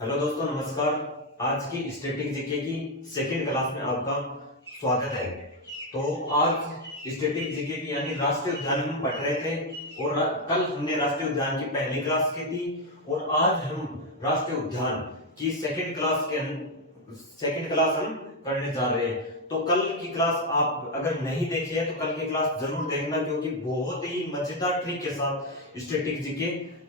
Hello दोस्तों, नमस्कार। आज की स्टैटिक जीके की सेकंड क्लास में आपका स्वागत है। तो आज स्टैटिक जीके की यानी राष्ट्रीय उद्यान हम पढ़ रहे थे और कल हमने राष्ट्रीय उद्यान की पहली क्लास की थी और आज हम राष्ट्रीय उद्यान की सेकंड क्लास हम करने जा रहे हैं। तो कल की क्लास आप अगर नहीं देखी है तो कल की क्लास जरूर देखना, क्योंकि बहुत ही मजेदार ट्रिक के साथ स्टैटिक जीके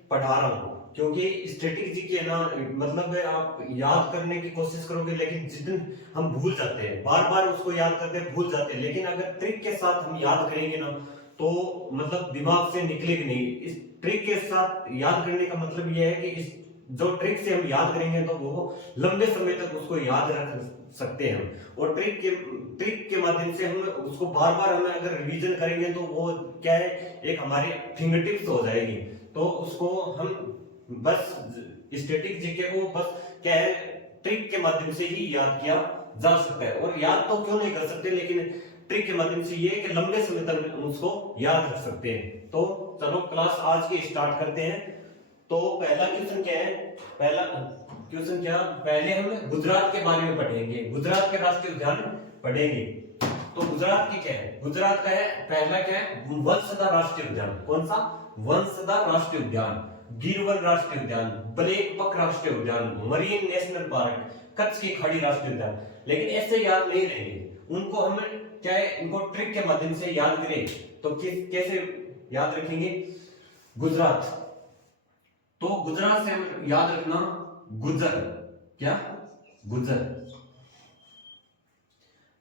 पढ़ा रहा हूँ। क्योंकि स्ट्रेटेजी की है ना, मतलब है आप याद करने की कोशिश करोगे, लेकिन जिस दिन हम भूल जाते हैं, बार बार उसको याद करते हैं, भूल जाते हैं। लेकिन अगर ट्रिक के साथ हम याद करेंगे ना, तो मतलब दिमाग से निकलेगी नहीं। इस ट्रिक के साथ याद करने का मतलब यह है कि इस जो ट्रिक से हम याद करेंगे तो वो लंबे समय तक उसको याद रख सकते हैं हम। और ट्रिक के माध्यम से हम उसको बार बार हमें अगर रिवीजन करेंगे तो वो क्या है, एक हमारी फिंगर टिप्स हो जाएगी। तो उसको हम बस स्टैटिक जीके को बस क्या है, ट्रिक के माध्यम से ही याद किया जा सकता है। और याद तो क्यों नहीं कर सकते, लेकिन ट्रिक के माध्यम से ये है कि लंबे समय तक उसको याद रख सकते हैं। तो चलो क्लास आज की स्टार्ट करते हैं। तो पहला क्वेश्चन क्या है, पहला क्वेश्चन क्या, पहले हम गुजरात के बारे में पढ़ेंगे, गुजरात के राष्ट्रीय उद्यान पढ़ेंगे। तो गुजरात की क्या है, गुजरात का है पहला क्या है, वंशधा राष्ट्रीय उद्यान। कौन सा? वंशधा राष्ट्रीय उद्यान, गिरवन राष्ट्रीय उद्यान, ब्लैक बक राष्ट्रीय उद्यान, मरीन नेशनल पार्क, कच्छ की खाड़ी राष्ट्रीय उद्यान। लेकिन ऐसे याद नहीं रहेंगे, उनको हम क्या है, इनको ट्रिक के माध्यम से याद करें। तो कैसे याद रखेंगे? गुजरात, तो गुजरात से हम याद रखना गुजर। क्या? गुजर।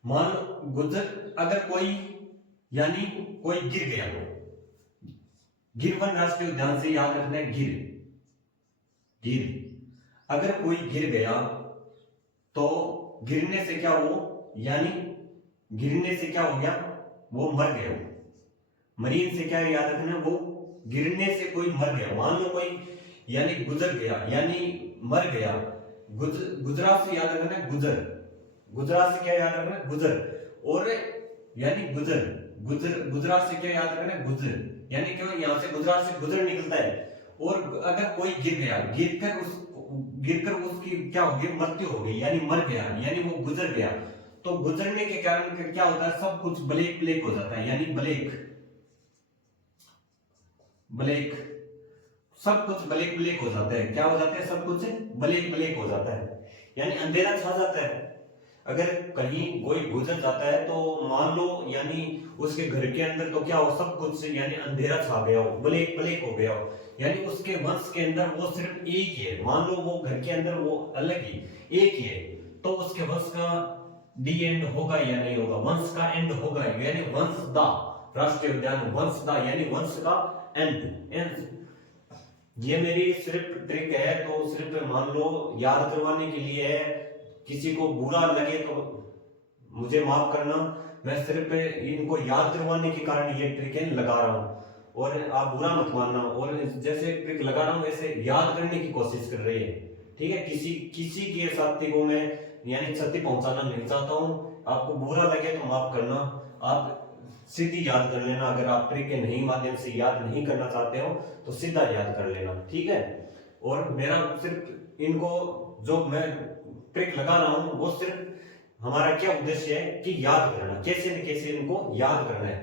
मान लो गुजर, अगर कोई यानी कोई गिर गया, गिरवन राष्ट्रीय उद्यान से याद रखना है गिर। गिर, अगर कोई गिर गया तो गिरने से क्या हो, यानी गिरने से क्या हो गया, वो मर गया। मरीन से क्या याद रखना है, वो गिरने से कोई मर गया। मान लो कोई यानी गुजर गया यानी मर गया। गुजरात से याद रखना है गुजर। गुजरात से क्या याद रखना है? गुजर। और यानी गुजर, गुजरात से क्या याद रखना है? गुजर। यानी क्यों, यहां से गुजरात से गुजर निकलता है। और अगर कोई गिर गया, गिरकर उसकी क्या हो गई, मृत्यु हो गई, यानी मर गया, यानी वो गुजर गया। तो गुजरने के कारण क्या होता है, सब कुछ ब्लैक ब्लैक हो जाता है, यानी ब्लैक ब्लैक, सब कुछ ब्लैक ब्लैक हो जाता है। क्या हो जाता है? सब कुछ ब्लैक ब्लैक हो जाता है, यानी अंधेरा छा जाता है। अगर कहीं कोई गुजर जाता है तो मान लो यानी उसके घर के अंदर तो क्या हो, सब कुछ यानी अंधेरा छा गया हो, ब्लैक ब्लैक हो गया हो, यानी उसके वंश के अंदर वो सिर्फ एक ही है। मान लो वो घर के अंदर वो अलग ही एक ही है, तो उसके वंश का डी एंड होगा या नहीं होगा? वंश का एंड होगा, यानी वंशदा राष्ट्रीय उद्यान, वंशदा यानी वंश का एंड। ये मेरी सिर्फ ट्रिक है, तो सिर्फ मान लो याद करवाने के लिए है। किसी को बुरा लगे तो मुझे माफ करना, मैं सिर्फ इनको याद करवाने के कारण ये ट्रिकें लगा रहा हूँ, और आप बुरा मत मानना। और जैसे ट्रिक लगा रहा हूँ वैसे याद करने की कोशिश कर रही है, ठीक है? किसी किसी के साथी को मैं यानी क्षति पहुंचाना नहीं चाहता हूँ। आपको बुरा लगे तो माफ करना, आप सीधी याद कर लेना। अगर आप ट्रिक के नहीं माध्यम से याद नहीं करना चाहते हो तो सीधा याद कर लेना, ठीक है? और मेरा सिर्फ इनको जो मैं ट्रिक लगा रहा हूं वो सिर्फ हमारा क्या उद्देश्य है कि याद करना, कैसे न कैसे इनको याद करना है।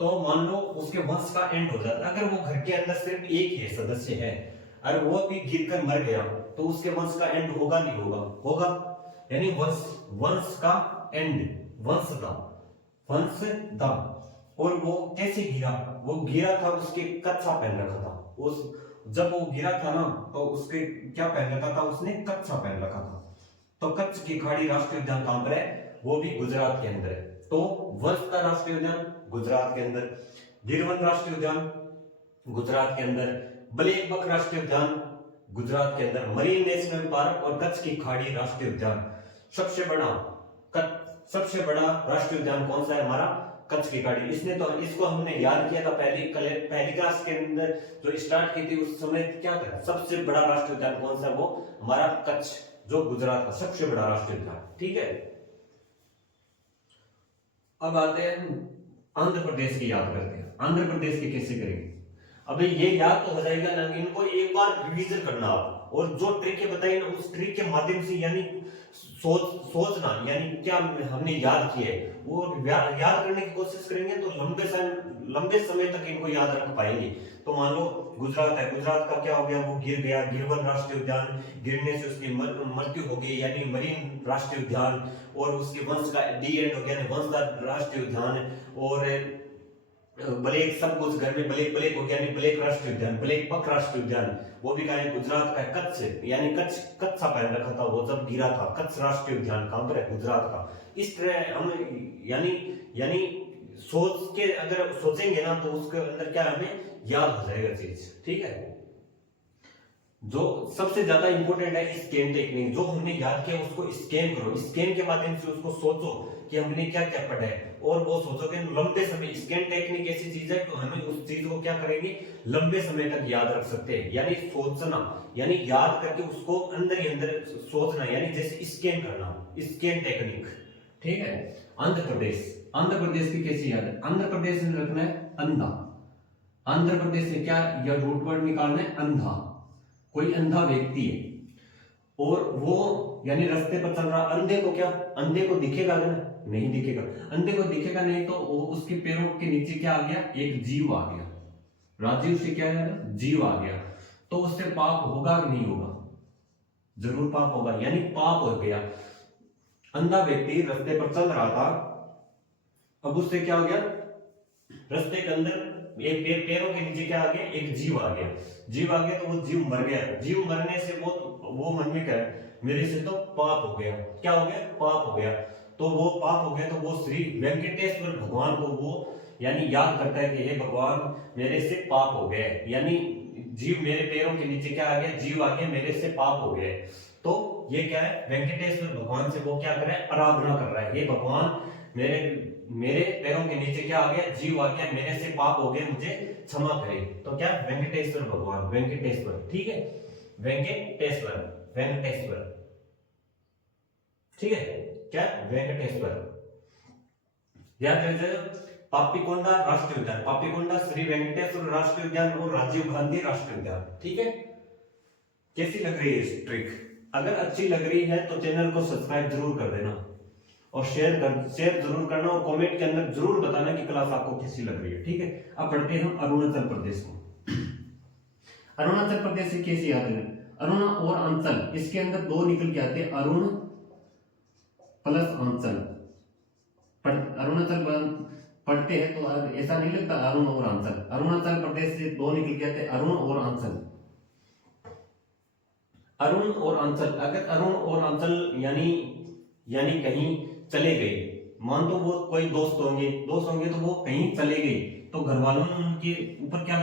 तो मान लो उसके वंश का एंड हो जाता है, अगर वो घर के अंदर सिर्फ एक ही सदस्य है और वो भी गिरकर मर गया तो उसके वंश का एंड होगा नहीं होगा? होगा, यानी वंश वंश का एंड, वंशदा वंशदा। और वो कैसे गिरा? वो गिरा था, उसके कच्छा पहन रखा था। उस जब वो गिरा था ना, तो उसके क्या पहन रखा था? उसने कच्छा पहन रखा था। तो कच्छ की खाड़ी राष्ट्रीय उद्यान कहां पर है? वो भी गुजरात के अंदर है। तो वंशधा राष्ट्रीय उद्यान गुजरात के अंदर, गिरवन राष्ट्रीय उद्यान गुजरात के अंदर, ब्लैक बक राष्ट्रीय उद्यान गुजरात के अंदर, मरीन नेशनल पार्क और कच्छ की खाड़ी राष्ट्रीय उद्यान। सबसे बड़ा राष्ट्रीय उद्यान कौन सा है? हमारा कच्छ की खाड़ी। इसको हमने याद किया था पहली क्लास के अंदर जो स्टार्ट की थी, उस समय क्या था? सबसे बड़ा राष्ट्रीय उद्यान कौन सा? वो हमारा कच्छ, जो गुजरात का सबसे बड़ा राष्ट्रीय उद्यान, ठीक है? अब आते हैं आंध्र प्रदेश की, याद करते हैं आंध्र प्रदेश की कैसे करेंगे। अबे ये याद तो हो जाएगा ना, इनको एक बार रिवीजन करना आप, और जो ट्रिक बताई ना उस ट्रिक के माध्यम से यानी सोचना, यानी क्या हमने याद किया है वो याद करने की कोशिश करेंगे तो लंबे समय तक इनको याद रख पाएंगे। तो मान लो गुजरात है, गुजरात का क्या हो गया, वो गिर गया, गिरवन राष्ट्रीय उद्यान, गिरने से उसकी मृत्यु हो गई यानी मरीन राष्ट्रीय उद्यान, और उसके वंश का डी एंड हो गया वंश का राष्ट्रीय उद्यान, और ब्लैक सब कुछ घर में ब्लैक ब्लैक हो गया यानी ब्लैक राष्ट्रीय उद्यान, ब्लैक बक राष्ट्रीय उद्यान, वो भी कहा गुजरात का कच्छ यानी कच्छ पहन रखा था वो जब गिरा था, कच्छ राष्ट्रीय उद्यान कहां पर है, गुजरात का। इस तरह हम यानी यानी सोच के अगर सोचेंगे ना तो उसके अंदर क्या हमें याद हो जाएगा चीज, ठीक है। जो सबसे ज्यादा इंपॉर्टेंट है स्कैन टेक्निक, जो हमने याद किया उसको स्कैन करो, स्कैन के माध्यम से उसको सोचो कि हमने क्या क्या पढ़ा है, और वो सोचोगे लंबे समय। स्कैन टेक्निक ऐसी चीज है कि हमें उस चीज को क्या करेंगे, लंबे समय तक याद रख सकते हैं, यानी सोचना यानी याद करके उसको अंदर ही अंदर सोचना, यानी जैसे स्कैन करना, स्कैन टेक्निक, ठीक है। आंध्र प्रदेश, आंध्र प्रदेश की कैसी याद है, आंध्र प्रदेश में रखना है अंधा, आंध्र प्रदेश से क्या या रूट वर्ड निकालना है अंधा, कोई अंधा व्यक्ति है और वो यानी रास्ते पर चल रहा, अंधे को क्या, अंधे को दिखेगा ना, नहीं दिखेगा, अंधे को दिखेगा नहीं तो उसके पैरों के नीचे क्या आ गया, एक जीव आ गया, राजीव से क्या है, जीव आ गया, तो उससे पाप होगा कि नहीं होगा, जरूर पाप होगा, यानी पाप हो गया। अंधा व्यक्ति रास्ते पर चल रहा था, अब उससे क्या हो गया, रास्ते के अंदर एक पैरों के नीचे क्या आ गया, एक जीव आ गया, जीव आ गया तो वो जीव मर गया, जीव मरने से वो मन में क्या है, मेरे से तो पाप हो गया, क्या हो गया, पाप हो गया, तो वो पाप हो गया तो वो श्री वेंकटेश्वर भगवान को वो यानी याद करता है कि हे भगवान मेरे से पाप हो गए, यानी जीव मेरे पैरों के नीचे क्या आ गया, जीव आ गया, मेरे से पाप हो गए, तो ये क्या है, वेंकटेश्वर भगवान से वो क्या कर रहा है, आराधना कर रहा है, हे भगवान मेरे पैरों के नीचे क्या आ गया, जीव आ गया, मेरे से पाप हो गए, मुझे क्षमा करे, तो क्या वेंकटेश्वर भगवान, वेंकटेश्वर, ठीक है, वेंकटेश्वर, वेंकटेश्वर, ठीक है, क्या वेंकटेश्वर, याद रखिए। पापीकोंडा राष्ट्रीय उद्यान, पापीकोंडा श्री वेंकटेश्वर राष्ट्रीय उद्यान और राजीव गांधी राष्ट्रीय उद्यान, ठीक है। कैसी लग रही है इस ट्रिक, अगर अच्छी लग रही है तो चैनल को सब्सक्राइब जरूर कर देना और शेयर जरूर करना, और कमेंट के अंदर जरूर बताना कि क्लास आपको कैसी लग रही है, ठीक है। अब पढ़ते हैं हम अरुणाचल प्रदेश को। अरुणाचल प्रदेश से कैसे याद है, अरुण और अंचल, इसके अंदर दो निकल के आते हैं, अरुण प्लस अंचल, अरुणाचल पढ़ते हैं तो ऐसा नहीं लगता अरुण और अंचल, अरुणाचल प्रदेश से दो निकल के आते हैं, अरुण और अंचल, अरुण और अंचल, अगर अरुण और अंचल यानी कहीं चले गए, मान तो वो कोई दोस्त होंगे तो वो कहीं चले गए, तो घर वालों ने उनके ऊपर क्या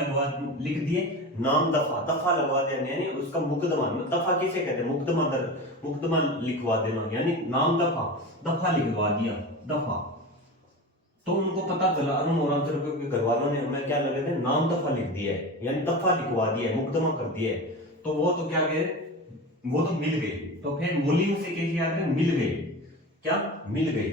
लिख दिए, नाम दफा, दफा लगवा देना, यानी उसका मुकदमा, दफा किसे कहते हैं, मुकदमा लिखवा देना, यानी नाम दफा लिखवा दिया, दफा, तो उनको पता चला अरुण और अंचल के घर वालों ने हमें क्या लगे थे, नाम दफा लिख दिया है, यानी दफा लिखवा दिया है, मुकदमा कर दिया है, तो वो तो क्या गए, वो तो मिल गए, तो फिर मूलिंग से कैसे याद है, मिल गए, क्या मिल गई,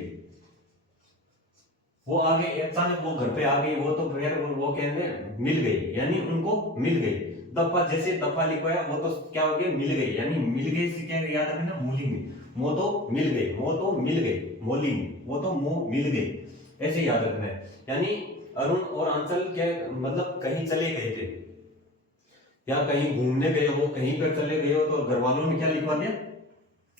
वो आगे अचानक वो घर पे आ गई, वो तो फिर वो कहते मिल गई, यानी उनको मिल गई, दफा जैसे दफा लिखवाया वो तो क्या हो गया, मिल गई, यानी मिल गई से क्या याद रखना, मूलिंग, वो तो मिल गई, वो तो मिल गई, मोलिंग, वो तो मुंह मिल गई, ऐसे याद रखना है। यानी अरुण और अंचल क्या मतलब कहीं चले गए थे या कहीं घूमने गए हो, कहीं पर चले गए हो, तो घर वालों ने क्या लिखवा दिया,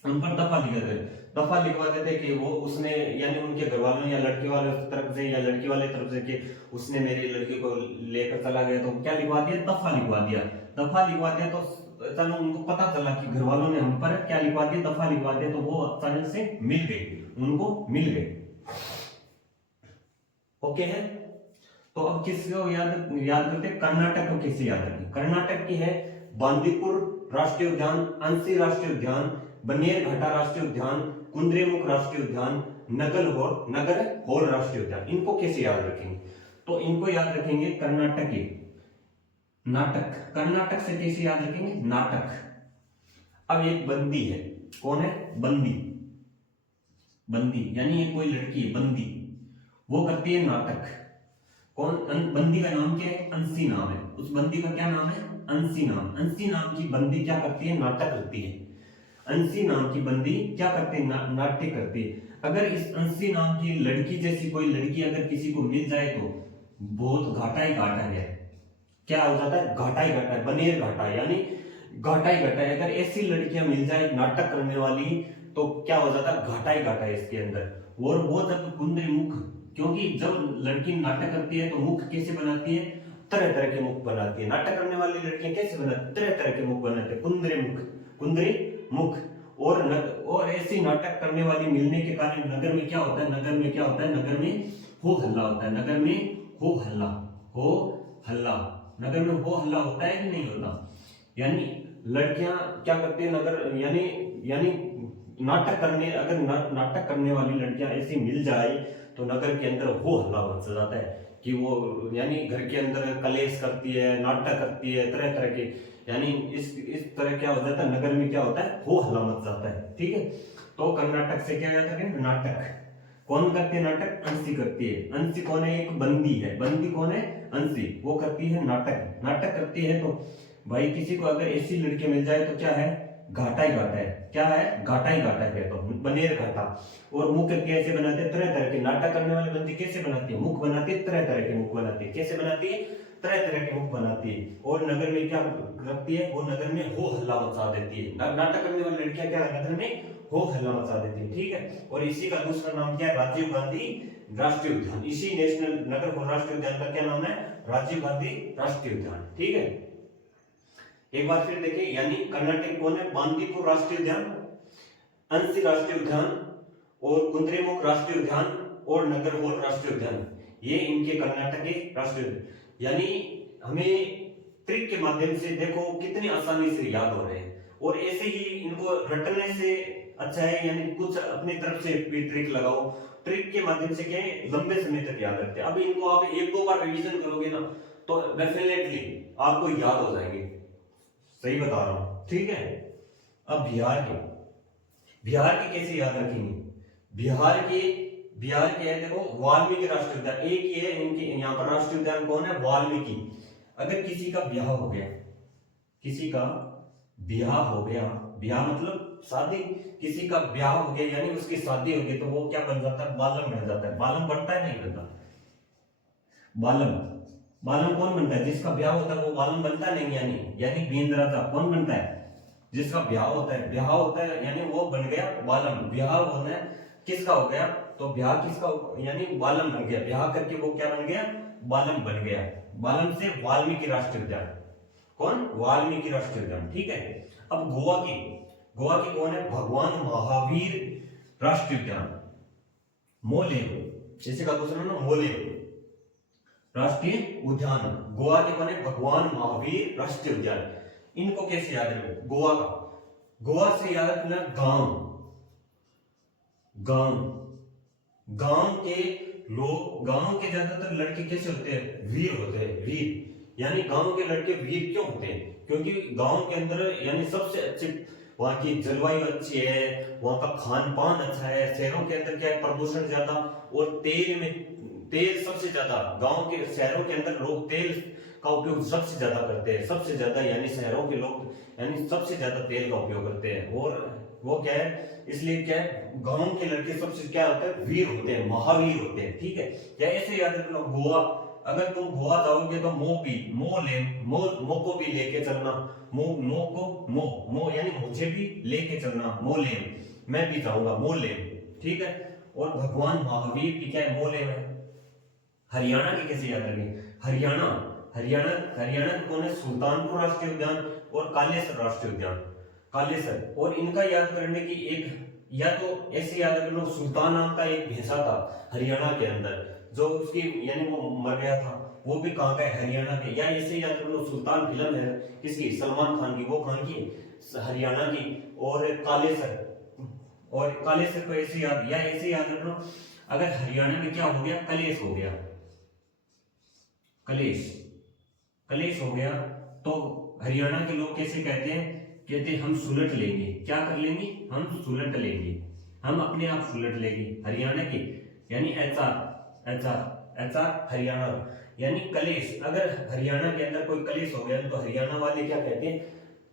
उन पर दफा लिखवा देते कि वो उसने यानी उनके घर वालों या लड़के वाले तरफ से या लड़की वाले तरफ से कि उसने मेरी लड़की को लेकर चला गया, तो क्या लिखवा दिया, दफा लिखवा दिया, दफा लिखवा दिया, तो अचानक उनको पता चला कि घर वालों ने हम पर क्या लिखवा दिया, दफा लिखवा दिया, तो वो अचानक से मिल गए, उनको मिल गए, ओके है। तो अब किसको याद करते, कर्नाटक को किससे याद रखें, कर्नाटक की है बांदीपुर राष्ट्रीय उद्यान, अंशी राष्ट्रीय उद्यान, बनेरघट्टा राष्ट्रीय उद्यान, कुद्रेमुख राष्ट्रीय उद्यान, नगरहोल राष्ट्रीय उद्यान, इनको कैसे याद रखेंगे, तो इनको याद रखेंगे कर्नाटक के नाटक, कर्नाटक से कैसे याद रखेंगे, नाटक। अब एक बंदी है, कौन है, बंदी यानी ये कोई लड़की है बंदी, वो करती है नाटक, बंदी का नाम क्या है? अंसी नाम है। उस बंदी का क्या नाम है? अंसी नाम। अंसी नाम की बंदी क्या करती है? नाटक करती है। अंसी नाम की बंदी क्या करती है? नाट्य करती है। अगर इस अंसी नाम की लड़की जैसी कोई लड़की अगर किसी को मिल जाए तो बहुत घाटा ही घाटा है। क्या हो जाता है? घाटा ही घाटा है, बनेर घाटा, यानी घाटा ही घाटा है। अगर ऐसी लड़कियां मिल जाए नाटक करने वाली तो क्या हो जाता है? घाटा ही घाटा है इसके अंदर। और वो जब कुंदरी मुख, क्योंकि जब लड़की नाटक करती है तो मुख कैसे बनाती है? तरह तरह के मुख बनाती है। नाटक करने वाली लड़कियां कैसे बनाती? तरह तरह के मुख बनाते हैं, कुंदरी मुख, कुंदरी मुख। और ऐसी नाटक करने वाली मिलने के कारण नगर में क्या होता है? नगर में क्या होता है? नगर में हो हल्ला होता है। नगर में हो हल्ला, हो हल्ला, नगर में हो हल्ला होता है कि नहीं होता? यानी लड़कियां क्या करती है? नगर यानी नाटक करने, अगर नाटक करने वाली लड़कियां ऐसी मिल जाए तो नगर के अंदर हो हल्ला मच जाता है कि वो यानी घर के अंदर कलेश करती है, नाटक करती है, तरह तरह के, यानी इस तरह क्या हो जाता है? नगर में क्या होता है? हो हल्ला मच जाता है। ठीक है, तो कर्नाटक से क्या जाता है? नाटक। कौन करती है नाटक? अंशी करती है। अंशी कौन है? एक बंदी है। बंदी कौन है? अंशी। वो करती है नाटक। नाटक करती है तो भाई किसी को अगर ऐसी लड़की मिल जाए तो क्या है? घाटा ही घाटा है। क्या है? घाटा ही घाटा है, तो बनेर घाटा। और मुख कैसे बनाते हैं? तरह तरह के। नाटक करने वाली बंदी कैसे बनाती है? मुख बनाती है, तरह तरह के मुख बनाती है। कैसे बनाती है? तरह तरह के मुख बनाती है। और नगर में क्या रखती है? वो नगर में हो हल्ला मचा देती है। नाटक करने वाली लड़कियां क्या है? नगर में हो हल्ला मचा देती है। ठीक है, और इसी का दूसरा नाम क्या है? राजीव गांधी राष्ट्रीय उद्यान। इसी नेशनल नगर और राष्ट्रीय उद्यान का क्या नाम है? राजीव गांधी राष्ट्रीय उद्यान। ठीक है, एक बार फिर देखिए, यानी कर्नाटक कौन है? बांदीपुर राष्ट्रीय उद्यान, अंशी राष्ट्रीय उद्यान और कुंद्रेमुख राष्ट्रीय उद्यान और नगरहोल राष्ट्रीय उद्यान, ये इनके कर्नाटक के राष्ट्रीय उद्यान। यानी हमें ट्रिक के माध्यम से देखो कितनी आसानी से याद हो रहे हैं। और ऐसे ही इनको रटने से अच्छा है, यानी कुछ अपनी तरफ से भी ट्रिक लगाओ। ट्रिक के माध्यम से क्या है? लंबे समय तक याद रखते हैं। अब इनको आप एक दो बार रिवीजन करोगे ना तो डेफिनेटली आपको याद हो जाएंगे। सही बता रहा हूं, ठीक है। अब बिहार के कैसे याद रखेंगे? बिहार के है देखो, वाल्मीकि राष्ट्रीय उद्यान। एक ही है इनके यहाँ पर राष्ट्रीय उद्यान कौन है? वाल्मीकि। अगर किसी का ब्याह हो गया, किसी का ब्याह हो गया, ब्याह मतलब शादी, किसी का ब्याह हो गया यानी उसकी शादी हो गई तो वो क्या बन जाता है? बालम बन जाता है। बालम बनता है नहीं बनता? बालम, बालम कौन बनता है? जिसका ब्याह होता है वो बालम बनता नहीं, यानी बींद राजा कौन बनता है? जिसका ब्याह होता है, ब्याह होता है यानी वो बन गया बालम। ब्याह होना है किसका हो गया तो ब्याह किसका, यानी बालम बन गया। ब्याह करके वो क्या बन गया? बालम बन गया। बालम से वाल्मीकि राष्ट्रीय उद्यान। कौन? वाल्मीकि राष्ट्रीय उद्यान। ठीक है, अब गोवा की कौन है? भगवान महावीर राष्ट्रीय उद्यान, मोलेम। जैसे का दूसरा ना मोलेम राष्ट्रीय उद्यान। गोवा के कौन है? भगवान महावीर राष्ट्रीय उद्यान। इनको कैसे याद रखो? गोवा से याद रखना गांव। गांव के लोग, गांव के ज्यादातर लड़के कैसे होते हैं? वीर होते हैं, वीर। यानी गांव के लड़के वीर क्यों होते हैं? क्योंकि गांव के अंदर यानी सबसे अच्छे, वहां की जलवायु अच्छी है, वहां का खान पान अच्छा है। शहरों के अंदर क्या है? प्रदूषण ज्यादा, और तेल सबसे ज्यादा। गांव के, शहरों के अंदर लोग तेल का उपयोग सबसे ज्यादा करते हैं, सबसे ज्यादा, यानी शहरों के लोग यानी सबसे ज्यादा तेल का उपयोग करते हैं। और वो क्या है? इसलिए क्या है? गांव के लड़के सबसे क्या होते हैं? वीर होते हैं, महावीर होते हैं। ठीक है, क्या ऐसे याद रखना? गोवा, अगर तुम गोवा जाओगे तो मो को भी लेके चलना। मो यानी मुझे भी लेके चलना, मोलेम। मैं भी जाऊंगा, मोलेम। ठीक है, और भगवान महावीर की क्या है? मोलेम है। हरियाणा की कैसे याद रखेंगे? हरियाणा कौन है? सुल्तानपुर राष्ट्रीय उद्यान और कालेसर राष्ट्रीय उद्यान। कालेसर, और इनका याद करने की एक, या तो ऐसे याद रखना, सुल्तान नाम का एक भैंसा था हरियाणा के अंदर, जो उसकी यानी वो मर गया था, वो भी कहाँ का है? हरियाणा के। या ऐसे याद रखना, सुल्तान फिल्म है किसकी? सलमान खान की, वो कहाँ की? हरियाणा की। और कालेसर को ऐसे याद रखना, अगर हरियाणा में क्या हो गया? कलेश हो गया, कलेश हो गया तो हरियाणा के लोग कैसे कहते हैं? कहते हैं हम सुलट लेंगे। क्या कर लेंगे? हम सुलट लेंगे, हम अपने आप सुलट लेंगे। हरियाणा के यानी एचआर हरियाणा, यानी कलेश। अगर हरियाणा के अंदर कोई कलेश हो गया तो हरियाणा वाले क्या कहते हैं,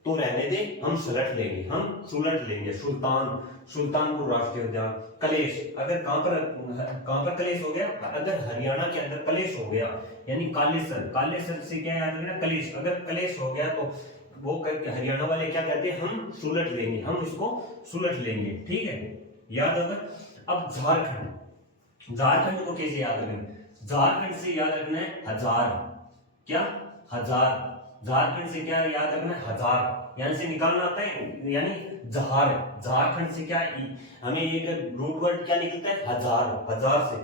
तो रहने दे, हम सुलट लेंगे, हम सुलट लेंगे। सुल्तानपुर राष्ट्रीय उद्यान। कलेश, अगर कहां पर कलेश हो गया, अगर हरियाणा के अंदर कलेश हो गया यानी कालेसर से क्या याद रखना, कलेश। अगर कलेश हो गया तो वो हरियाणा वाले क्या कहते हैं, हम सुलट लेंगे, हम इसको सुलट लेंगे। ठीक है, याद होगा। अब झारखंड को कैसे याद रखेंगे, झारखंड से याद रखना है हजार। क्या, हजार। झारखंड से क्या याद रखना है, हजार। यहां से निकालना आता है, यानी जहार। झारखंड से क्या हमें एक रूट वर्ड क्या निकलता है, हजार से।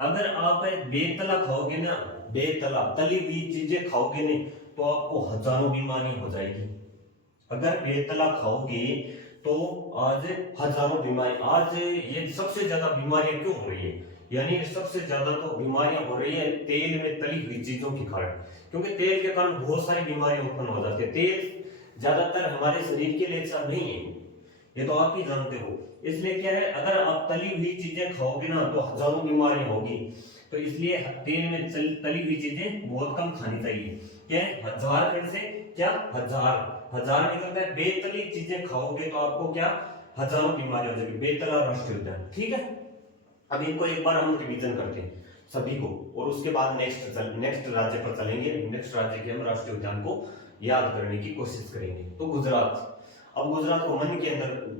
अगर आप बेतला खाओगे ना, बेतला तली हुई चीजें खाओगे नहीं तो आपको हजारों बीमारी हो जाएगी। अगर बेतला खाओगे तो आज हजारों बीमारी, आज ये सबसे ज्यादा बीमारियां क्यों हो रही है, यानी सबसे ज्यादा तो बीमारियां हो रही है तेल में तली हुई चीजों के कारण, क्योंकि तेल के कारण बहुत सारी बीमारियां उत्पन्न हो जाती है। तेल ज्यादातर हमारे शरीर के लिए अच्छा नहीं है, ये तो आप ही जानते हो। इसलिए क्या है, अगर आप तली हुई चीजें खाओगे ना तो हजारों बीमारी होगी, तो इसलिए तेल में तली हुई चीजें बहुत कम खानी चाहिए। क्या है, झारखंड से क्या हजार निकलता है। बेतली चीजें खाओगे तो आपको क्या, हजारों बीमारी हो जाएगी। बेतला राष्ट्रीय उद्यान। ठीक है, अब इनको एक बार हम रिवीजन करते हैं सभी को, और उसके बाद नेक्स्ट राज्य पर चलेंगे। नेक्स्ट राज्य के हम राष्ट्रीय उद्यान को याद करने की कोशिश करेंगे। तो गुजरात। अब गुजरात को मन के अंदर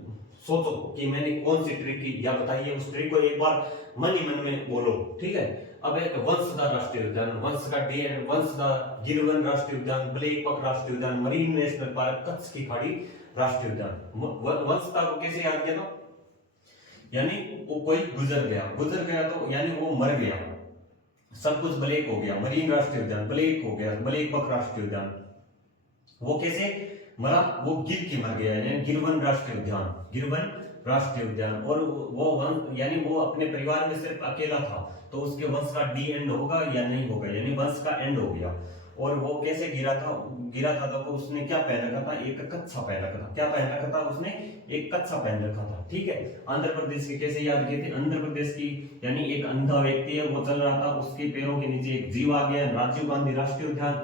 सोचो कि मैंने कौन सी ट्रिक की, या बताइए उस ट्रिक को एक बार मन ही मन में बोलो। ठीक है, अब एक वंसदा राष्ट्रीय उद्यान, वंसदा, गिरवन राष्ट्रीय उद्यान, ब्लैकबक राष्ट्रीय उद्यान, मरीन नेशनल पार्क, कच्छ की खाड़ी राष्ट्रीय उद्यान। वंसदा को कैसे याद किया था, यानी वो कोई गुजर गया तो यानी वो मर गया, सब कुछ ब्लैक हो गया। मरीन राष्ट्रीय उद्यान ब्लैक हो गया, ब्लैकबक राष्ट्रीय उद्यान वो कैसे मरा, वो गिर के मर गया, यानी गिरवन राष्ट्रीय उद्यान। और वो यानी वो अपने परिवार में सिर्फ अकेला था, तो उसके वंश का डी एंड होगा या नहीं होगा, यानी वंश का एंड हो गया। और वो कैसे गिरा था तो उसने क्या पहन रखा था, एक कच्छा पहन रखा था। क्या पहन रखा था उसने, एक कच्छा पहन रखा था। ठीक है, आंध्र प्रदेश के कैसे याद किए थे, आंध्र प्रदेश की यानी एक अंधा व्यक्ति है, वो चल रहा था, उसके पैरों के नीचे एक जीव आ गया, राजीव गांधी राष्ट्रीय उद्यान।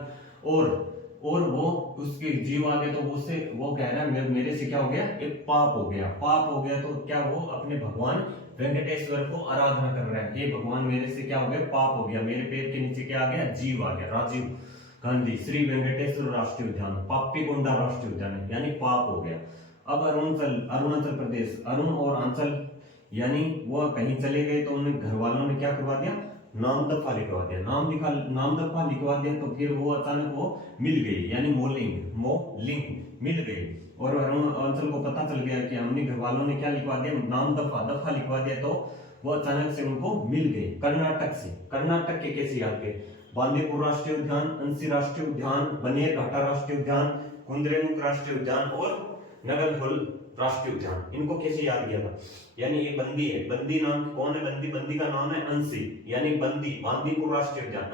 और वो उसके जीव आ गए तो उससे वो कह रहा है मेरे से क्या हो गया, एक पाप हो गया। तो क्या वो अपने भगवान वेंकटेश्वर को आराधना कर रहा है, ये भगवान मेरे से क्या हो गया, पाप हो गया, मेरे पैर के नीचे क्या आ गया, जीव आ गया। राजीव गांधी श्री वेंकटेश्वर राष्ट्रीय उद्यान, पापीकोंडा राष्ट्रीय उद्यान है, यानी पाप हो गया। अब अरुणाचल प्रदेश, अरुण और आंचल, यानी वो कहीं चले गए तो उन्हें घर वालों ने क्या करवा दिया, नाम दफा लिखवा दिया। तो फिर वो अचानक वो मिल गई, यानी मोलिंग मिल गई। और अरुणाचल को पता चल गया कि हमने घर वालों ने क्या लिखवा दिया, नाम दफा लिखवा दिया, तो वो अचानक से उनको मिल गए। कर्नाटक के कैसे याद गए, बांदीपुर राष्ट्रीय उद्यान, अंसी राष्ट्रीय उद्यान, बनेरघाटा राष्ट्रीय उद्यान, कुंद्रेमुख राष्ट्रीय उद्यान और नगरहोल राष्ट्रीय उद्यान। इनको कैसे याद किया था, यानी ये बंदी है, बंदी नाम कौन है, बंदी का नाम है अंशी, यानी बांदीपुर राष्ट्रीय उद्यान,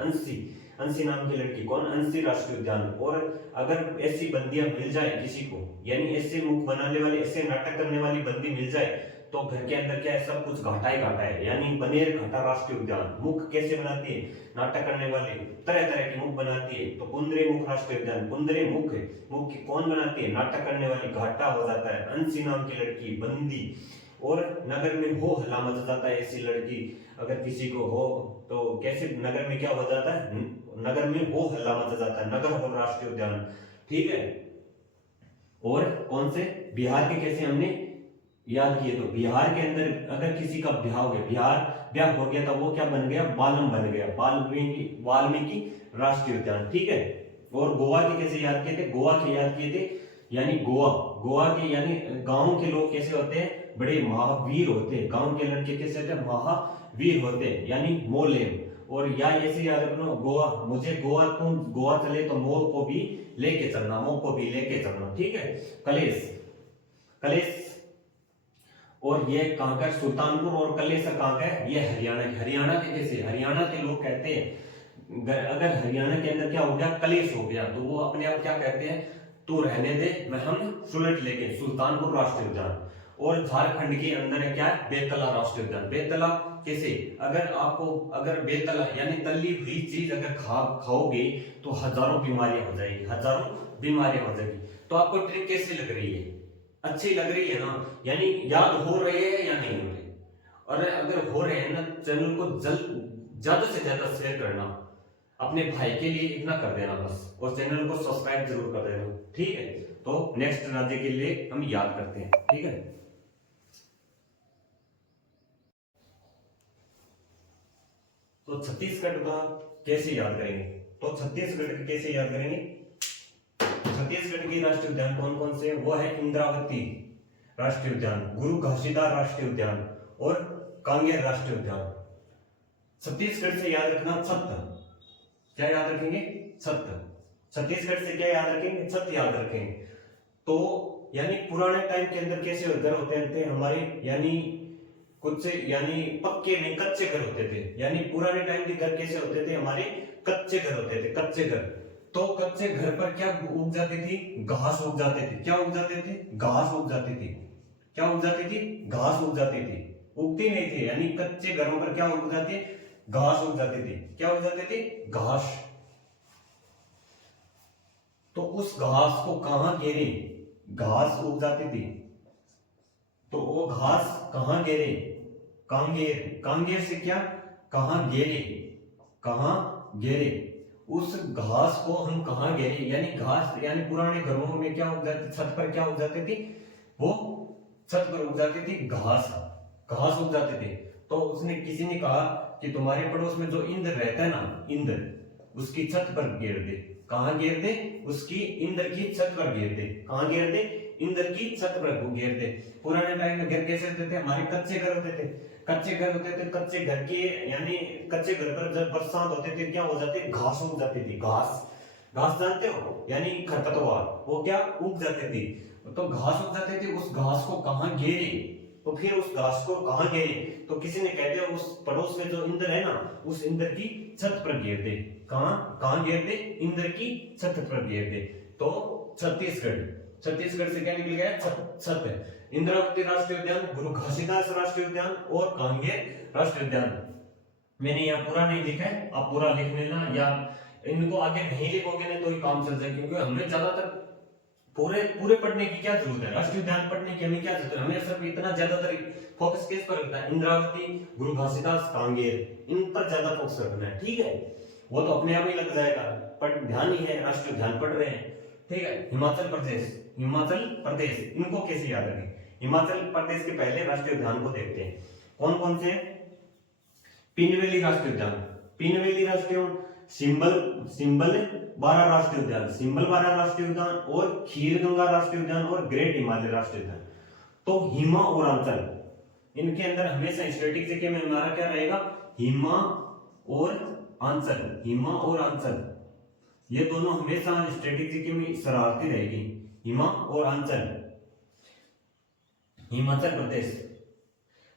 अंशी नाम की लड़की, कौन, अंशी राष्ट्रीय उद्यान। और अगर ऐसी बंदियां मिल जाए किसी को, यानी ऐसे मुख बनाने वाले, ऐसे नाटक करने वाली बंदी मिल जाए तो घर के अंदर क्या है, सब कुछ घाटा ही घाटा है। यानी बनेरघाटा राष्ट्रीय उद्यान, मुख कैसे बनाती है, नाटक करने वाले तरह तरह के मुख बनाती है। तो कुंद्रेमुख राष्ट्रीय उद्यान, कुंद्रे मुख है, मुख कौन बनाती है, नाटक करने वाली, घाटा हो जाता है। अंशी नाम की लड़की, बंदी। और नगर में हो हल्ला मच जाता है, ऐसी लड़की अगर किसी को हो तो कैसे नगर में क्या हो जाता है, नगर में हो हल्ला मच जाता है, नगरहोल राष्ट्रीय उद्यान। ठीक है, और कौन से, बिहार के कैसे हमने याद किए, तो बिहार के अंदर अगर किसी का ब्याह हो गया तो वो क्या बन गया, बालम बन गया, वाल्मीकि राष्ट्रीय उद्यान। ठीक है, और गोवा के कैसे याद किए थे, यानी गोवा के यानी गांव के लोग कैसे होते हैं, बड़े महावीर होते हैं, गांव के लड़के कैसे होते हैं, महावीर होते हैं, यानी मोलेम। और या ऐसे याद रखना, गोवा चले तो मो को भी लेके चलना। ठीक है, कलेश और ये कहां का, सुल्तानपुर और कलेश कहां का है, ये हरियाणा के कैसे, हरियाणा के लोग कहते हैं अगर हरियाणा के अंदर क्या हो गया, कलेश हो गया, तो वो अपने आप क्या कहते हैं, तो रहने दे, मैं हम सुलट लेंगे, सुल्तानपुर राष्ट्रीय उद्यान। और झारखंड के अंदर है क्या है, बेतला राष्ट्रीय उद्यान। बेतला कैसे, अगर बेतला यानी तली हुई चीज अगर खाओगे तो हजारों बीमारियां हो जाएगी, हजारों बीमारियां हो जाएगी। तो आपको ट्रिक कैसी लग रही है, अच्छी लग रही है ना, यानी याद हो रही है या नहीं हो रही। और अगर हो रहे हैं ना, चैनल को ज्यादा से ज्यादा शेयर करना, अपने भाई के लिए इतना कर देना बस, और चैनल को सब्सक्राइब जरूर कर देना, ठीक है। तो नेक्स्ट राज्य के लिए हम याद करते हैं, ठीक है। तो छत्तीसगढ़ का कैसे याद करेंगे, तो छत्तीसगढ़ का कैसे याद करेंगे, छत्तीसगढ़ के राष्ट्रीय उद्यान कौन कौन से, वो है इंद्रावती राष्ट्रीय उद्यान, गुरु घासीदास राष्ट्रीय उद्यान और कांगेर राष्ट्रीय उद्यान। छत्तीसगढ़ से याद रखना छत, क्या याद रखेंगे, छत। छत्तीसगढ़ से क्या याद रखेंगे, छत याद रखेंगे। तो यानी पुराने टाइम के अंदर कैसे घर होते थे हमारे, यानी कुछ यानी पक्के नहीं कच्चे घर होते थे, यानी पुराने टाइम के घर कैसे होते थे हमारे, कच्चे घर होते थे, कच्चे घर। तो कच्चे घर पर क्या उग जाती थी, घास उग जाते थे, क्या उग जाते थे, घास उग जाती थी, क्या उग जाती थी, घास उग जाती थी, उगती नहीं थी, यानी कच्चे घरों पर क्या उग जाती है, घास उग जाती थी, क्या उग जाती थी, घास। तो उस घास को कहां घेरे, घास उग जाती थी, तो वो घास कहां घेरे, कांगेर, कांगेर से क्या, कहां घेरे, कहां घेरे, उस घास को हम कहां घेरे, यानी घास यानी पुराने घरों में क्या उग जाती, छत पर क्या उग जाती थी, वो छत पर उग जाती थी घास, घास उग जाते थे। तो उसने किसी ने कहा कि तुम्हारे पड़ोस में जो इंद्र रहता है ना, इंद्र, उसकी छत पर घेर दे, कहां घेर दे, उसकी इंद्र की छत पर घेर दे, कहां घेर दे, इंद्र की छत पर घेर दे। पुराने टाइम में घर कैसे होते थे हमारे, कच्चे घर होते थे, कच्चे घर होते थे, कच्चे घर के यानी कच्चे घर पर जब बरसात होते थे क्या हो जाते, घास उग जाती थी, घास, घास जानते हो, यानी खरपतवार, वो क्या उग जाते थे। तो घास उग जाते थे, उस घास को कहां घेरे, तो फिर उस घास को कहां घेरे, तो किसी ने कह दिया उस पड़ोस में जो इंद्र है ना, उस इंद्र की छत पर घेर दे, कहां कहां घेर दे, इंद्र की छत पर घेर दे। तो छत्तीसगढ़, छत्तीसगढ़ से क्या निकल गया, छत। इंद्रावती राष्ट्रीय उद्यान, गुरु घासीदास राष्ट्रीय उद्यान और कांगेर राष्ट्रीय उद्यान। मैंने यहाँ पूरा नहीं लिखा है, आप पूरा लिख लेना, या इनको आगे नहीं लिखोगे ना तो ही काम चल जाए, क्योंकि हमें ज्यादातर पूरे पूरे पढ़ने की क्या जरूरत है, राष्ट्रीय उद्यान पढ़ने की हमें क्या जरूरत है, हमें सिर्फ इतना ज्यादातर फोकस किस पर रखना है, इंद्रावती, गुरु घासीदास, कांगेर, इन पर ज्यादा फोकस रखना है, ठीक है। वो तो अपने आप ही लग जाएगा, पर ध्यान ही है, राष्ट्रीय उद्यान पढ़ रहे हैं, ठीक है। हिमाचल प्रदेश, हिमाचल प्रदेश, इनको कैसे याद रखें, हिमाचल प्रदेश के पहले राष्ट्रीय उद्यान को देखते हैं, कौन कौन से, पिनवेली राष्ट्रीय उद्यान, पिनवेली राष्ट्रीय, सिंबल 12 राष्ट्रीय उद्यान, सिंबल 12 राष्ट्रीय उद्यान और खीरगंगा राष्ट्रीय उद्यान और ग्रेट हिमालय राष्ट्रीय उद्यान। तो हिमा और आंचल, इनके अंदर हमेशा स्टैटिक जीके में हमारा क्या रहेगा, हिमा और आंचल, हिमा और आंचल, ये दोनों हमेशा स्टैटिक जीके में शरारती रहेगी, हिमा और आंचल। हिमाचल प्रदेश,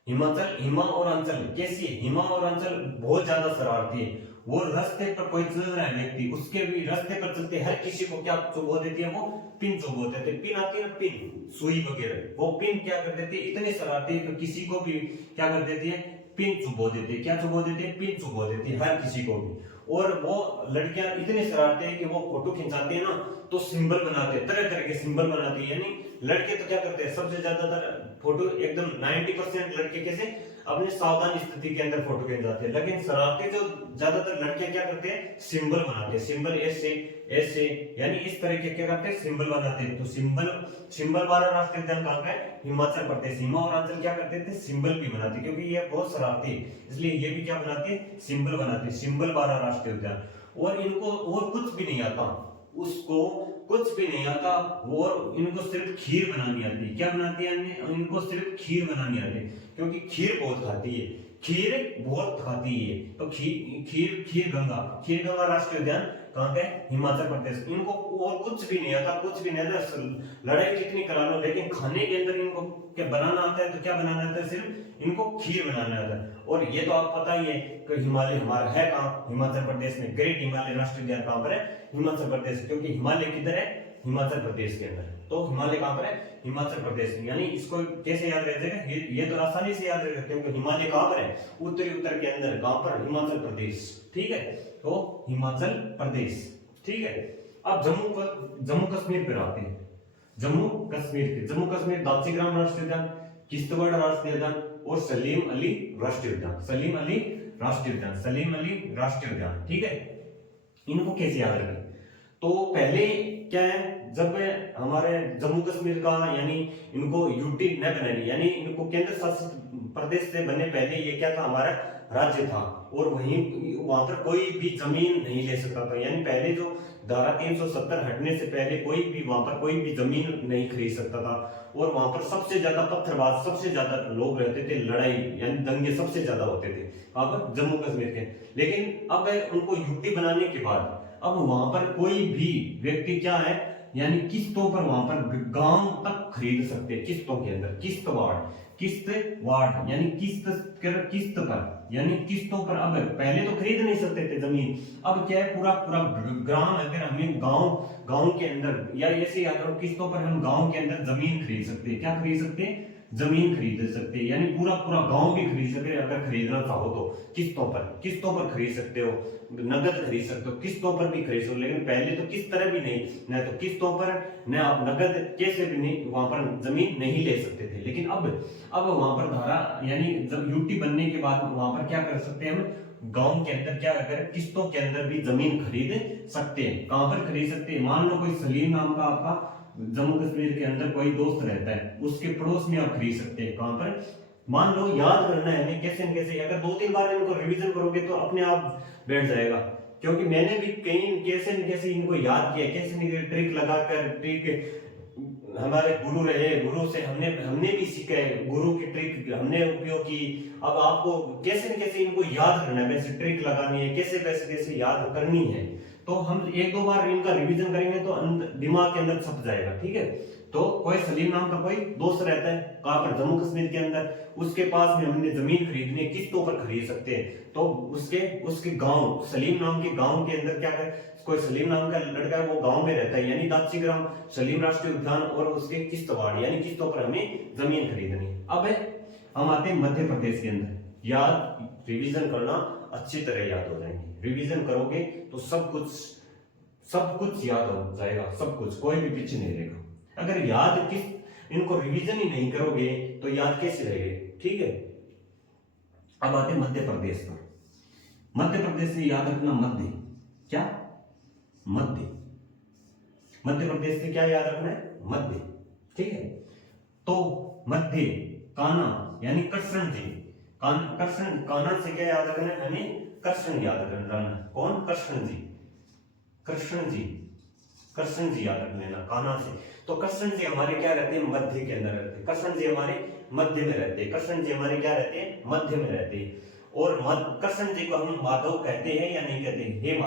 हिमाचल, हिमा और अंचल कैसी है, हिमा और अंचल बहुत ज्यादा शरारती है। वो रास्ते पर कोई चल रहा है व्यक्ति, उसके भी रास्ते पर चलते हर किसी को क्या चुभो देती है, वो पिन चुभो देते हैं, पिन आती है ना, पिन सुई वगैरह, वो पिन क्या कर देती है, इतनी शरारती है तो किसी को भी क्या कर देती है, पिन चुभो देती है, क्या चुभो देती है, पिन चुभो देती है हर किसी को भी। और वो लड़कियां इतनी शरारती है कि वो फोटो खिंचाती है ना, तो सिंबल बनाते हैं, तरह तरह के सिंबल बनाती है। यानी लड़के तो क्या करते हैं, सबसे ज्यादातर फोटो एकदम 90% लड़के कैसे अपने सावधान स्थिति के अंदर फोटो खिंचाते हैं, लेकिन शरारती जो ज्यादातर लड़के क्या करते हैं, सिंबल बनाते हैं, सिंबल ऐसे ऐसे, यानी इस तरह के क्या करते हैं, सिंबल बनाते हैं। तो सिंबल 12 राष्ट्रीय उद्यान कहाँ का है, हिमाचल प्रदेश। हिमा और आंचल क्या करते थे, सिंबल भी बनाते, क्योंकि ये बहुत शरारती है, इसलिए ये भी क्या बनाते हैं, सिंबल बनाते हैं, सिंबल 12 राष्ट्रीय उद्यान। और इनको और कुछ भी नहीं आता, उसको कुछ भी नहीं आता, वो इनको सिर्फ खीर बनानी आती है। क्या बनाती है, इनको सिर्फ खीर बनानी आती है, क्योंकि खीर बहुत खाती है, खीर बहुत खाती है। तो खीर गंगा राष्ट्रीय उद्यान कहाँ का है, हिमाचल प्रदेश। इनको और कुछ भी नहीं आता, कुछ भी नहीं आता, लड़ाई कितनी करा लो, लेकिन खाने के अंदर इनको क्या बनाना आता है, तो क्या बनाना आता है, सिर्फ इनको खीर बनाना आता है। और ये तो आप पता ही है कि हिमालय हमारा है कहाँ, हिमाचल प्रदेश में। ग्रेट हिमालय राष्ट्रीय उद्यान कहाँ पर है, हिमाचल प्रदेश, क्योंकि हिमालय किधर है, हिमाचल प्रदेश के अंदर। तो हिमालय कहां पर है? हिमाचल प्रदेश। यानी इसको कैसे याद रह जाएगा? ये तो आसानी से याद रह सकते हैं, क्योंकि हिमालय कहां पर है? उत्तर के अंदर। कहां पर? हिमाचल प्रदेश। ठीक है, तो हिमाचल प्रदेश। ठीक है, अब जम्मू कश्मीर पर आते हैं। जम्मू कश्मीर दाउदग्राम राष्ट्रीय उद्यान, किश्तवाड़ राष्ट्रीय उद्यान और सलीम अली राष्ट्रीय उद्यान। सलीम अली राष्ट्रीय उद्यान। ठीक है, इनको कैसे याद रखें? तो पहले क्या है, जब हमारे जम्मू कश्मीर का यानी इनको यूटी न बनानी, यानी इनको केंद्र शासित प्रदेश से बनने पहले ये क्या था? हमारा राज्य था, और वहां पर कोई भी जमीन नहीं ले सकता था। यानी पहले जो धारा 370 हटने से पहले कोई भी वहां पर कोई भी जमीन नहीं खरीद सकता था, और वहां पर सबसे ज्यादा पत्थरबाज, सबसे ज्यादा लोग रहते थे, लड़ाई यानी दंगे सबसे ज्यादा होते थे वहां पर जम्मू कश्मीर के। लेकिन अब उनको यूटी बनाने के बाद अब वहां पर कोई भी व्यक्ति क्या है, यानी किस्तों पर वहां पर गांव तक खरीद सकते हैं, किस्तों के अंदर। किस्तवाड़ यानी किस्त पर, यानी किस्तों पर। अब पहले तो खरीद नहीं सकते थे जमीन, अब क्या है, पूरा ग्राम, अगर हमें गांव के अंदर, या ऐसे याद रखो, किस्तों पर हम गांव के अंदर जमीन खरीद सकते हैं। क्या खरीद सकते हैं? जमीन खरीद सकते हैं, यानी पूरा गांव भी खरीद सकते हैं। अगर खरीदना चाहो तो किस्तों पर खरीद सकते हो, नगद खरीद सकते हो, किस्तों पर भी खरीद सकते हो। लेकिन पहले तो किस तरह भी नहीं, न तो किस्तों पर, न आप नगद कैसे भी नहीं वहां पर जमीन नहीं ले सकते थे। लेकिन अब वहां पर धारा, यानी जब यूटी बनने के बाद वहां पर क्या कर सकते हैं हम? गांव के अंदर क्या अगर किस्तों के अंदर भी जमीन खरीद सकते हैं। कहां पर खरीद सकते हैं? मान लो कोई सलीम नाम का आपका जम्मू कश्मीर के अंदर कोई दोस्त रहता है, उसके पड़ोस में आप खरीद सकते हैं। कहां पर? मान लो, याद करना है हमें कैसे न कैसे, अगर 2-3 बार इनको रिवीजन करोगे तो अपने आप बैठ जाएगा। क्योंकि मैंने भी कहीं कैसे न कैसे इनको याद किया, कैसे न ट्रिक लगाकर, ट्रिक हमारे गुरु रहे, गुरु से हमने भी सीखा है, गुरु की ट्रिक हमने उपयोग की। अब आपको कैसे न कैसे इनको याद करना है, वैसे ट्रिक लगानी है, कैसे याद करनी है। तो हम 1-2 बार इनका रिवीजन करेंगे तो दिमाग के अंदर छप जाएगा। ठीक है, तो कोई सलीम नाम का कोई दोस्त रहता है, कहां पर? जम्मू कश्मीर के अंदर। उसके पास में हमने जमीन खरीदनी है, किस्तों पर खरीद सकते हैं। तो उसके गांव, सलीम नाम के गांव के अंदर क्या है, कोई सलीम नाम का लड़का है, वो गांव में रहता है, यानी दाउदग्राम सलीम राष्ट्रीय उद्यान और उसके किश्तवाड़, यानी किस्तों पर हमें जमीन खरीदनी है। अब हम आते हैं मध्य प्रदेश के अंदर। याद, रिवीजन करना, अच्छी तरह याद हो जाएंगे। रिवीजन करोगे तो सब कुछ याद हो जाएगा, सब कुछ, कोई भी पीछे नहीं रहेगा। अगर इनको रिवीजन ही नहीं करोगे तो याद कैसे रहेगा? ठीक है, अब आते मध्य प्रदेश पर। मध्य प्रदेश से याद रखना, मध्य प्रदेश से क्या याद रखना है? मध्य। ठीक है, तो मध्य कान्हा यानी कृष्ण जी, कान्हा से क्या याद रखना है? हमें कृष्ण याद रखना। कौन? कृष्ण जी याद रख लेना कान्हा से। तो कृष्ण जी हमारे क्या रहते हैं? मध्य के अंदर रहते हैं। कृष्ण जी हमारे मध्य में रहते हैं। कृष्ण जी हमारे क्या रहते हैं? मध्य में रहते हैं। और कृष्ण जी को हम माधव कहते हैं या नहीं कहते? हे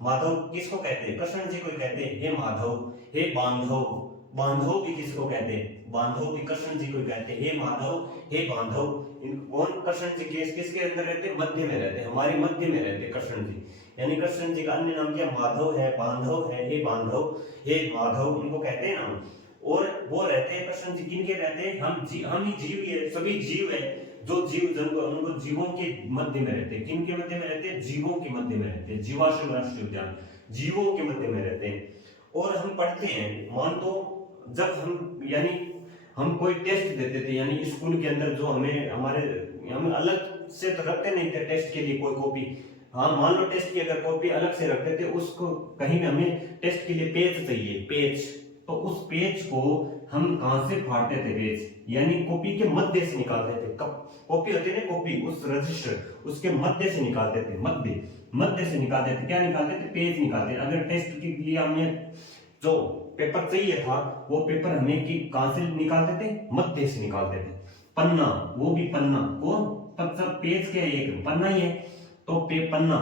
माधव किसको कहते हैं? कृष्ण जी को कहते हैं हे माधव। हे बांधव भी किसको कहते हैं? बांधव भी कृष्ण जी को कहते हैं। हे माधव, हे बांधव। कौन? कृष्ण जी किसके अंदर रहते हैं? मध्य में रहते हैं, हमारे मध्य में रहते हैं कृष्ण जी। यानी कृष्ण जी का अन्य नाम क्या? माधव है, बांधव है, हे बांधव, हे माधव, इनको कहते हैं ना। और वो रहते हैं कृष्ण जी, किनके रहते हैं? हम ही जीव है, सभी जीव है, जो जीव जंतु उनको जीवों के मध्य में रहते हैं। किनके मध्य में रहते हैं? जीवों के मध्य में रहते हैं। जीवाश्म राष्ट्रीय उद्यान जीवों के मध्य में रहते हैं। और हम पढ़ते हैं, मान तो जब हम कोई टेस्ट देते थे, यानी स्कूल के अंदर जो हम अलग से तो रखते नहीं थे टेस्ट के लिए कोई कॉपी। हाँ, मान लो टेस्ट की अगर कॉपी अलग से रखते थे, उसको कहीं में हमें टेस्ट के लिए पेज चाहिए, पेज। तो उस पेज को हम कहां से फाड़ते थे? पेज यानी कॉपी के मध्य से निकालते थे। कॉपी होती है ना, कॉपी, उस रजिस्टर, उसके मध्य से निकालते थे। मध्य से निकालते थे। क्या निकालते थे? पेज निकालते थे। अगर टेस्ट के लिए हमें जो पेपर चाहिए था, वो पेपर हमें कहां से निकालते थे? मध्य से निकालते थे। पन्ना, वो भी पन्ना, कौन? सब पेज के एक पन्ना ही है, तो पन्ना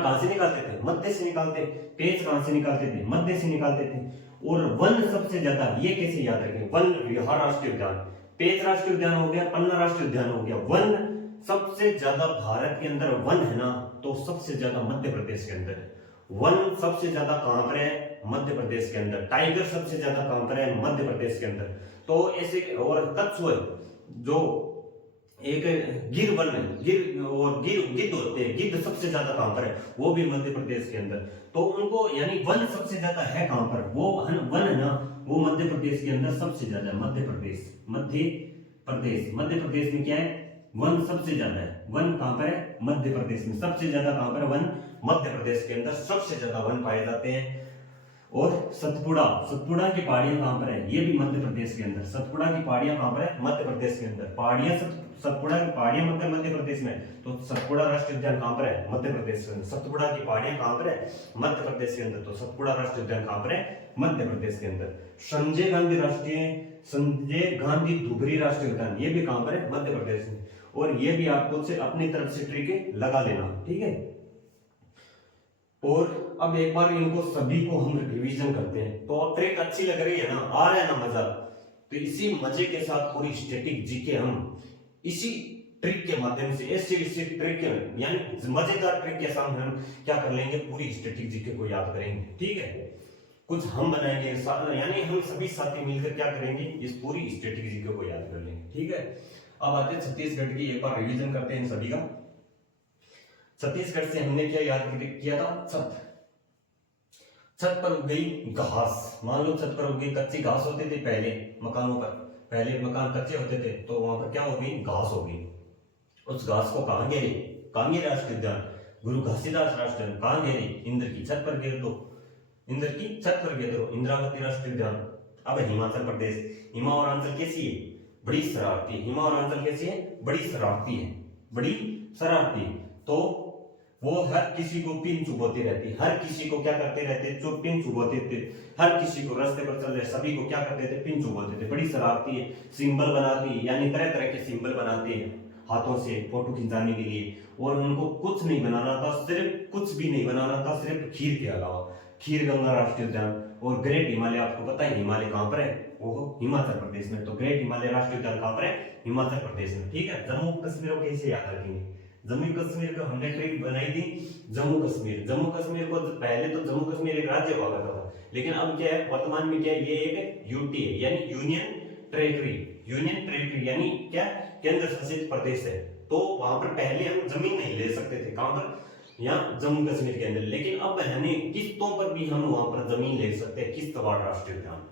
कहां से निकालते थे? मध्य से निकालते। पेज कहां से निकालते थे? मध्य से निकालते थे। और वन सबसे ज्यादा, ये कैसे याद रखें? वन विहार राष्ट्रीय उद्यान, पेज राष्ट्रीय उद्यान हो गया, पन्ना राष्ट्रीय उद्यान हो गया। वन सबसे ज्यादा भारत के अंदर वन है ना, तो सबसे ज्यादा मध्य प्रदेश के अंदर है। वन सबसे ज्यादा कहां पर है? मध्य प्रदेश के अंदर। टाइगर सबसे ज्यादा कहां पर है? मध्य प्रदेश के अंदर। तो ऐसे और कछुए जो एक गिर वन है, गिर और गिद्ध होते हैं, गिद्ध सबसे ज्यादा कहां पर है? वो भी मध्य प्रदेश के अंदर। तो उनको यानी वन सबसे ज्यादा है कहां पर? वो वन है ना, वो मध्य प्रदेश के अंदर सबसे ज्यादा है। मध्य प्रदेश, मध्य प्रदेश में क्या है? वन सबसे ज्यादा है। वन कहां पर है? मध्य प्रदेश में। सबसे ज्यादा कहां पर है? वन मध्य प्रदेश के अंदर सबसे ज्यादा वन पाए जाते हैं। और सतपुड़ा की पहाड़ियां कहां पर है? ये भी मध्य प्रदेश के अंदर। सतपुड़ा की पहाड़ियां कहां पर है? मध्य प्रदेश के अंदर। सतपुड़ा की पहाड़ियां मध्य प्रदेश में। तो सतपुड़ा राष्ट्रीय उद्यान कहां पर है? मध्य प्रदेश के अंदर। सतपुड़ा की पहाड़ियां कहां पर है? मध्य प्रदेश के अंदर। तो सतपुड़ा राष्ट्रीय उद्यान कहां पर है? मध्य प्रदेश के अंदर। संजय गांधी धुबरी राष्ट्रीय उद्यान, ये भी कहां पर है? मध्य प्रदेश में। और ये भी आपको से अपनी तरफ से ट्रिक लगा लेना, ठीक है। और अब एक बार इनको सभी को हम रिवीजन करते हैं। तो ट्रिक अच्छी लग रही है ना? आ रहा है ना मजा? तो इसी मजे के साथ पूरी स्टैटिक जीके हम इसी ट्रिक के माध्यम से ऐसे ट्रिक यानी मजेदार ट्रिक के साथ हम क्या कर लेंगे? पूरी स्टैटिक जीके को याद करेंगे, ठीक है। कुछ हम बनाएंगे, यानी हम सभी साथी मिलकर क्या करेंगे? इस पूरी स्टैटिक जीके को याद कर लेंगे, ठीक है। अब आते हैं छत्तीसगढ़ की, एक बार रिवीजन करते हैं सभी का। छत्तीसगढ़ से हमने क्या याद किया था? छत पर उग गई घास। मान लो छत पर उग गई, कच्ची घास होती थी पहले मकानों पर, पहले मकान कच्चे होते थे, तो वहां पर क्या हो गई? घास हो गई। उस घास को कहां घेरे? कांगेर राष्ट्रीय उद्यान, गुरु घासीदास राष्ट्रीय उद्यान। कहां घेरे? इंद्र की छत पर घेर दो, इंद्र की छत पर घेर दो, इंद्रावती राष्ट्रीय उद्यान। अब हिमाचल प्रदेश, हिमा और आंचल कैसी है? बड़ी शरारती। हिमा और आंचल कैसी है? बड़ी शरारती है, बड़ी शरारती। तो वो हर किसी को पिन चुभोती रहती, हर किसी को क्या करते रहते? जो पिन चुभोते थे, हर किसी को रास्ते पर चल रहे सभी को क्या करते थे? पिन चुभोते थे। बड़ी शरारती है। सिंबल बनाती, यानी तरह तरह के सिंबल बनाते हैं हाथों से फोटो खिंचाने के लिए। और उनको कुछ नहीं बनाना था, सिर्फ कुछ भी नहीं बनाना था, सिर्फ खीर के अलावा। खीर गंगा राष्ट्रीय उद्यान और ग्रेट हिमालय, आपको पता है हिमालय कहां पर है? वो हिमाचल प्रदेश में। तो ग्रेट हिमालय राष्ट्रीय उद्यान कहां पर है? हिमाचल प्रदेश में, ठीक है। जम्मू कश्मीर को कैसे याद रखेंगे? जम्मू कश्मीर को हमने ट्रिक बनाई थी। जम्मू कश्मीर को पहले तो जम्मू कश्मीर एक राज्य हुआ करता था, लेकिन अब क्या है? वर्तमान में क्या है? ये एक यूटी है, यानी यूनियन टेरिटरी, यानी क्या? केंद्र शासित प्रदेश है। तो वहां पर पहले हम जमीन नहीं ले सकते थे, कहां पर? यहाँ जम्मू कश्मीर के अंदर। लेकिन अब यानी किस्तों पर भी हम वहां पर जमीन ले सकते हैं। किस्तवाड़ राष्ट्रीय उद्यान,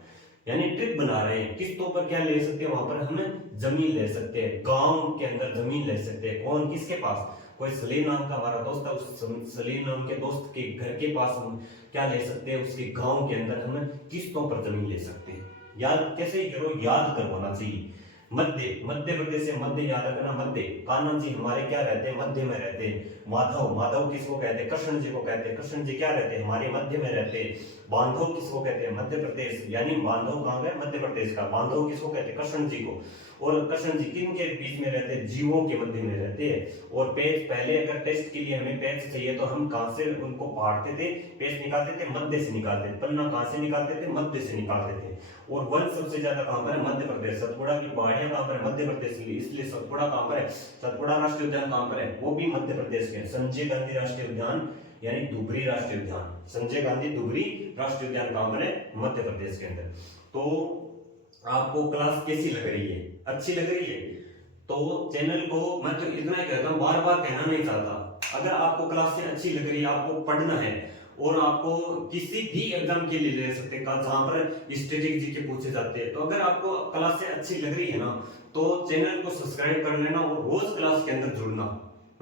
यानी ट्रिक बना रहे हैं। किस्तों पर क्या ले सकते हैं? वहां पर हमें जमीन ले सकते हैं, गांव के अंदर जमीन ले सकते हैं। कौन? किसके पास? कोई सलीम नाम का हमारा दोस्त है, उस सलीम नाम के दोस्त के घर के पास हम क्या ले सकते हैं? उसके गांव के अंदर हमें किस्तों पर जमीन ले सकते हैं। याद कैसे करो? याद करवाना चाहिए। मध्य प्रदेश से मध्य याद रखना। मध्य कान्हा जी हमारे क्या रहते हैं? मध्य में रहते हैं। माधव किसको कहते हैं? कृष्ण जी को कहते हैं। कृष्ण जी क्या रहते हैं? हमारे मध्य में रहते हैं। बांधव किसको कहते हैं? मध्य प्रदेश, यानी बांधव कहां का? मध्य प्रदेश का। बांधव किसको कहते हैं? कृष्ण जी को। और कृष्ण जी किन के बीच में रहते हैं? जीवों के मध्य में रहते हैं। और पेज पहले अगर टेस्ट के लिए हमें पेज चाहिए तो हम कहां से उनको फाड़ते थे? पेज निकालते थे, मध्य से निकालते थे। पन्ना कहां से निकालते थे? मध्य से निकालते थे। और वन सबसे ज्यादा कहां पर है? मध्य प्रदेश। सतपुड़ा की पहाड़ियां कहां पर है? मध्य प्रदेश की, इसलिए सतपुड़ा कहां पर है? सतपुड़ा राष्ट्रीय उद्यान कहां पर है? वो भी मध्य प्रदेश के। संजय गांधी राष्ट्रीय उद्यान यानी धुबरी राष्ट्रीय उद्यान, संजय गांधी धुबरी राष्ट्रीय उद्यान कहां पर है? मध्य प्रदेश के अंदर। तो आपको क्लास कैसी लग रही है? अच्छी लग रही है? तो चैनल को मैं तो इतना ही कहता हूं, बार बार कहना नहीं चाहता। अगर आपको क्लासें अच्छी लग रही है, आपको पढ़ना है और आपको किसी भी एग्जाम के लिए ले सकते हैं जहां पर स्टैटिक जीके पूछे जाते हैं, तो अगर आपको क्लासें अच्छी लग रही है ना, तो चैनल को सब्सक्राइब कर लेना और रोज क्लास के अंदर जुड़ना।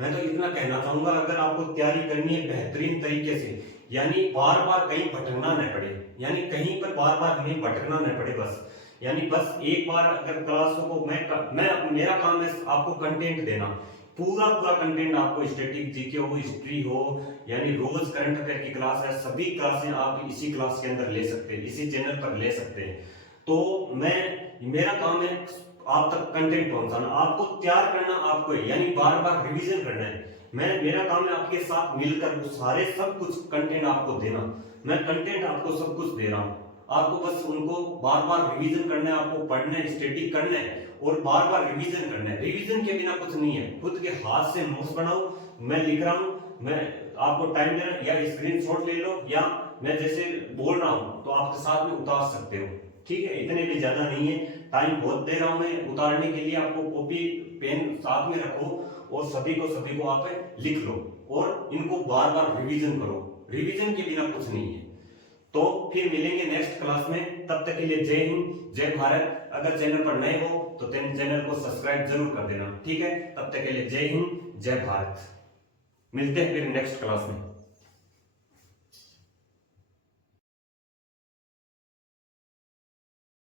मैं तो इतना कहना चाहूंगा, अगर आपको तैयारी करनी है बेहतरीन तरीके से, यानी बार बार कहीं भटकना न पड़े, यानी कहीं पर बार बार हमें भटकना न पड़े, बस एक बार अगर क्लासों को मैं मेरा काम है आपको कंटेंट देना, पूरा कंटेंट आपको स्टैटिक जीके हो, हिस्ट्री हो, यानी रोज करंट अफेयर की क्लास है, सभी क्लासें आप इसी क्लास के अंदर ले सकते हैं, इसी चैनल पर ले सकते हैं। तो मेरा काम है आप तक कंटेंट पहुंचाना, आपको तैयार करना आपको है, यानी बार बार रिवीजन करना है। मेरा काम है आपके साथ मिलकर वो सारे सब कुछ कंटेंट आपको देना। मैं कंटेंट आपको सब कुछ दे रहा हूं, आपको बस उनको बार बार रिवीजन करना है, आपको पढ़ना है, स्टैटिक करना है और बार बार रिवीजन करना है। रिवीजन के बिना कुछ नहीं है। खुद के हाथ से नोट्स बनाओ, मैं लिख रहा हूं, मैं आपको टाइम दे रहा हूं, या स्क्रीनशॉट ले लो, या मैं जैसे बोल रहा हूं तो आपके साथ में उतार सकते हो। ठीक है, इतने भी ज्यादा नहीं है, टाइम बहुत दे रहा हूं मैं उतारने के लिए। आपको कॉपी पेन साथ में रखो और सभी को आप लिख लो और इनको बार बार रिवीजन करो। रिवीजन के बिना कुछ नहीं है। तो फिर मिलेंगे नेक्स्ट क्लास में, तब तक के लिए जय हिंद जय भारत। अगर चैनल पर नए हो तो चैनल को सब्सक्राइब जरूर कर देना। ठीक है, तब तक के लिए जय हिंद जय भारत। मिलते हैं फिर नेक्स्ट क्लास में।